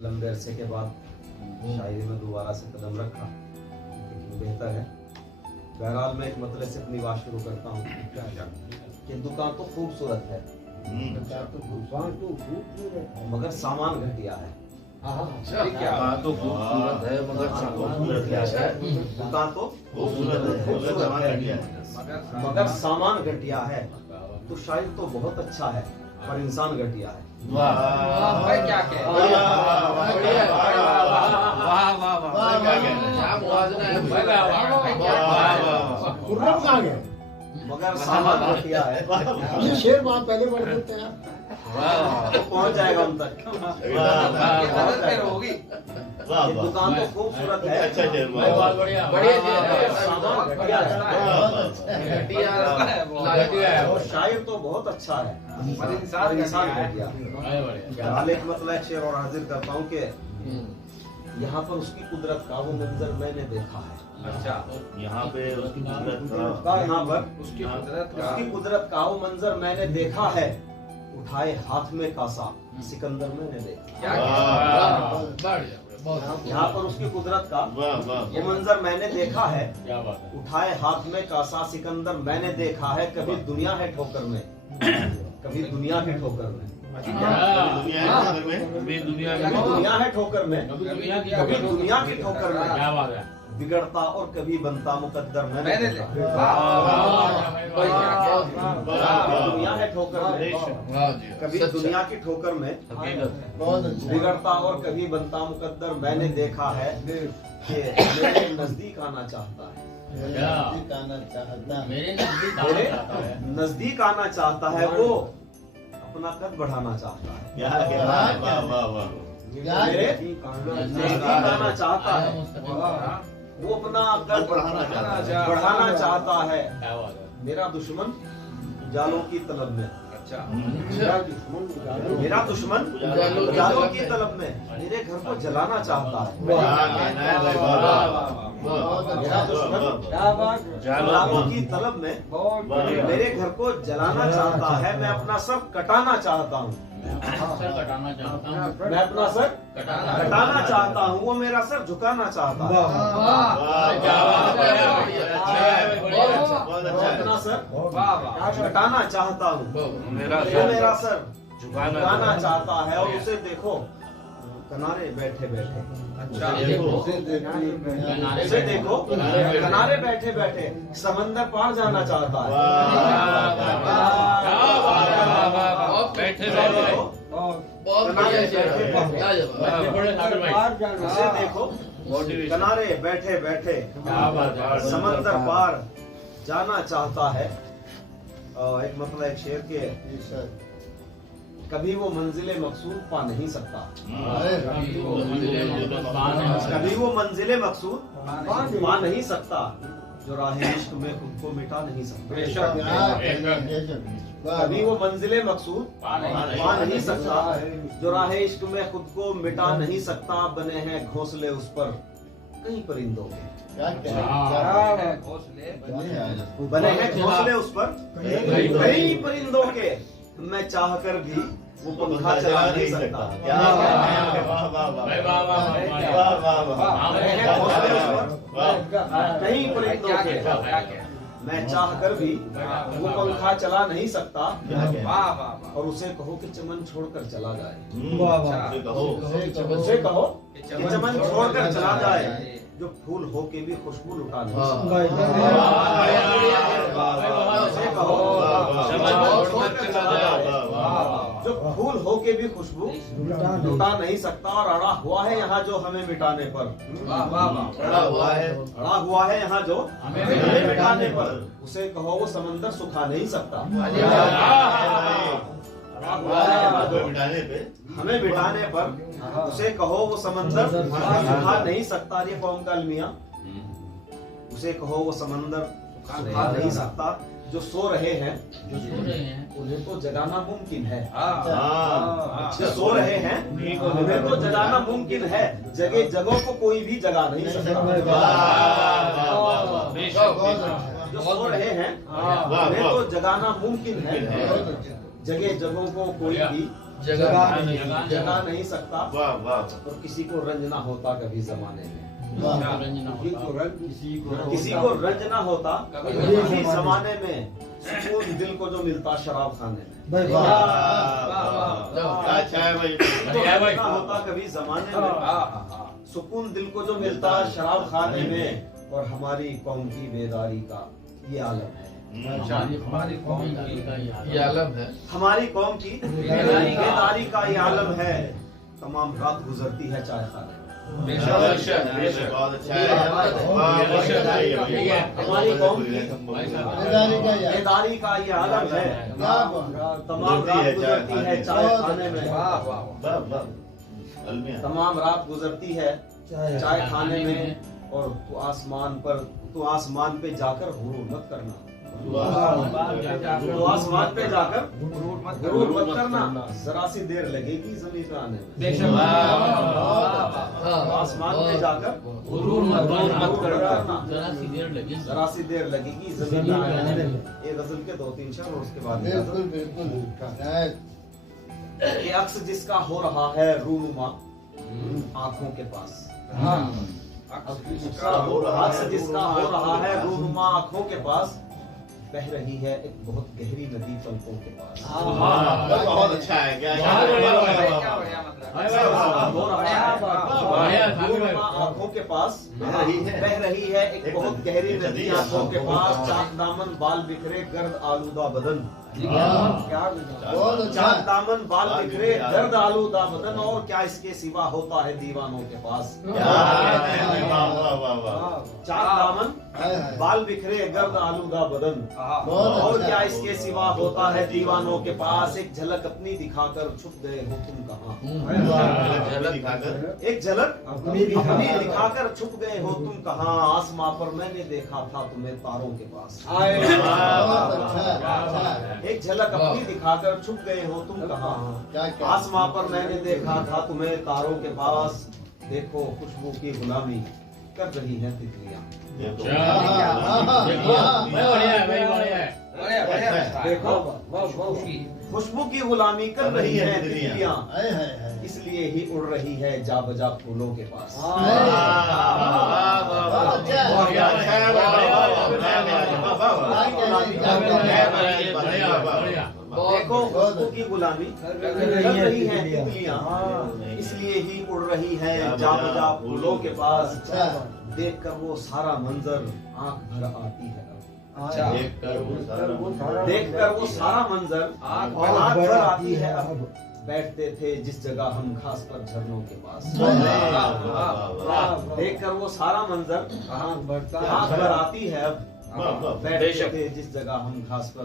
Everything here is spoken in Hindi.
लंबे अरसे के बाद शायरी में दोबारा से कदम रखा, लेकिन बेहतर है। बहरहाल मैं एक मतले से अपनी बात शुरू करता हूँ कि दुकान तो खूबसूरत है, मगर सामान घटिया है। दुकान तो खूबसूरत है मगर मगर सामान घटिया है। तो शायद तो बहुत अच्छा है पर इंसान घटिया है। भाई क्या मगर सामान घटिया है। ये शेर वहाँ पहले बढ़ देते हैं। पहुंच जाएगा उन तक। होगी। ये दुकान तो खूबसूरत है, सामान घटिया है। और शायर तो बहुत अच्छा है पर इंसान घटिया है। हाल एक मतलब शेर और हाजिर करता हूँ कि यहाँ पर उसकी कुदरत का वो मंजर मैंने देखा है। अच्छा, यहाँ पे उसकी यहाँ पर उसकी उसकी कुदरत का वो मंजर मैंने देखा है। उठाए हाथ में कासा सिकंदर मैंने देखा। यहाँ पर उसकी कुदरत का ये मंजर मैंने देखा है। उठाए हाथ में कासा सिकंदर मैंने देखा है। कभी दुनिया है ठोकर में, कभी दुनिया की ठोकर में, कभी दुनिया है ठोकर में, कभी दुनिया की ठोकर में। बिगड़ता और कभी बनता मुकद्दर मैंने देखा। दुनिया है ठोकर में, कभी दुनिया की ठोकर में। बिगड़ता और कभी बनता मुकद्दर मैंने देखा है कि मेरे नजदीक आना चाहता है। मेरे नजदीक आना चाहता है, वो अपना कद बढ़ाना चाहता है। मेरे नजदीक आना चाहता है, वो अपना कद बढ़ाना चाहता है। मेरा दुश्मन जालों की तलब में, मेरा दुश्मन जालों की तलब में मेरे घर को जलाना चाहता है। मेरा दुश्मन जालों की तलब में मेरे घर को जलाना चाहता है। मैं अपना सर कटाना चाहता हूँ, मैं अपना सर कटाना चाहता हूँ, वो मेरा सर झुकाना चाहता है। अपना सर कटाना चाहता हूँ, वो मेरा सर झुकाना चाहता है। और उसे देखो किनारे बैठे बैठे, उसे देखो किनारे बैठे बैठे समंदर पार जाना चाहता है। उसे देखो किनारे बैठे बैठे समंदर पार जाना चाहता है। एक मतलब एक शेर के कभी वो मंजिले मकसूद पा नहीं सकता, कभी वो मंजिले मकसूद पा नहीं सकता, जो राह इश्क में खुद को मिटा नहीं सकता। कभी वो मंजिले मकसूद पा नहीं सकता, जो राह इश्क में खुद को मिटा नहीं सकता। बने हैं घोंसले उस पर कई परिंदों के, बने हैं घोंसले उस पर कई परिंदों के। मैं चाह कर भी वो पंखा चला नहीं सकता। कई परिंदों के, मैं चाह कर भी वो पंखा चला नहीं सकता। और उसे कहो कि चमन छोड़कर चला जाए, उसे कहो कि चमन छोड़कर चला जाए, जो फूल हो के भी खुशबू लुटा नहीं सकता। उसे कहो जो फूल हो के भी खुशबू लुटा नहीं सकता। और अड़ा हुआ है यहाँ जो हमें मिटाने पर, अड़ा हुआ है यहाँ जो हमें मिटाने पर। उसे कहो वो समंदर सुखा नहीं सकता। हमें मिटाने पर उसे कहो वो समंदर सुखा नहीं सकता। ये कौम का अलमिया, उसे कहो वो समंदर सुखा नहीं सकता। जो सो रहे हैं उन्हें तो जगाना मुमकिन है, जो सो रहे हैं उन्हें तो जगाना मुमकिन है। जगे जगहों को कोई भी जगा नहीं सकता। जो सो रहे हैं उन्हें तो जगाना मुमकिन है, जगह जगहों को कोई भी जगा नहीं सकता वाह वाह और किसी को रंज ना होता कभी जमाने में। किसी किसी को रंज ना होता कभी जमाने में, सुकून दिल को जो मिलता शराब खाने में। अच्छा है भाई तो रंज ना होता कभी जमाने में, सुकून दिल को जो मिलता शराब खाने में। और हमारी कौम की बेदारी का ये आलम है। हमारी कौम ये आलम है। हमारी कौम की बेदारी का ये आलम है। तमाम रात गुजरती है चाय खाने में। बहुत अच्छा है। हमारी कौम की बेदारी का ये आलम है। तमाम रात गुजरती है चाय खाने में। तमाम रात गुजरती है चाय खाने में। और तू आसमान पे जाकर गुरूर मत करना। तो आसमान पे जाकर गुरूर मत करना, जरा सी देर लगेगी जमीन पे आने में। आसमान पे जाकर गुरूर मत करना, जरा सी देर लगेगी जमीन पे आने में। ये गजल के 2-3 शेर और उसके बाद ये अक्स जिसका हो रहा है रूनुमा आंखों के पास। अक्स जिसका हो रहा है रूनुमा आंखों के पास, बह रही है एक बहुत गहरी नदी पलकों के पास। बहुत अच्छा है। क्या आंखों के पास बह रही है एक बहुत गहरी नदी आंखों के पास। चाक दामन बाल बिखरे गर्द आलूदा बदन। चाक दामन बाल बिखरे गर्द आलूदा बदन। और क्या इसके सिवा होता है दीवानों के पास। चाक दामन बाल बिखरे गर्द आलूदा बदन। और क्या इसके सिवा होता है दीवानों के पास। एक झलक अपनी दिखाकर छुप गए हो तुम कहाँ। एक झलक अपनी दिखाकर छुप गए हो तुम कहाँ। आसमां पर मैंने देखा था तुम्हें तारों के पास। एक झलक अपनी दिखाकर छुप गए हो तुम कहाँ। आसमां पर मैंने देखा था तुम्हें तारों के पास। देखो खुशबू की गुलामी कर रही है तितलियां। देखो खुशबू की गुलामी कर रही है तितलियां, इसलिए ही उड़ रही है जा बजा फूलों के पास। देखो खुशबू की गुलामी कर रही है तितलियां, इसलिए ही उड़ रही है जा बजा फूलों के पास। देखकर वो सारा मंजर आंख भर आती है। देखकर वो सारा मंजर आंख भर आती है। अब बैठते थे जिस जगह हम खास पर झरनों के पास। देखकर वो सारा मंजर आंख भर आती है। अब बैठते थे जिस जगह हम खास पर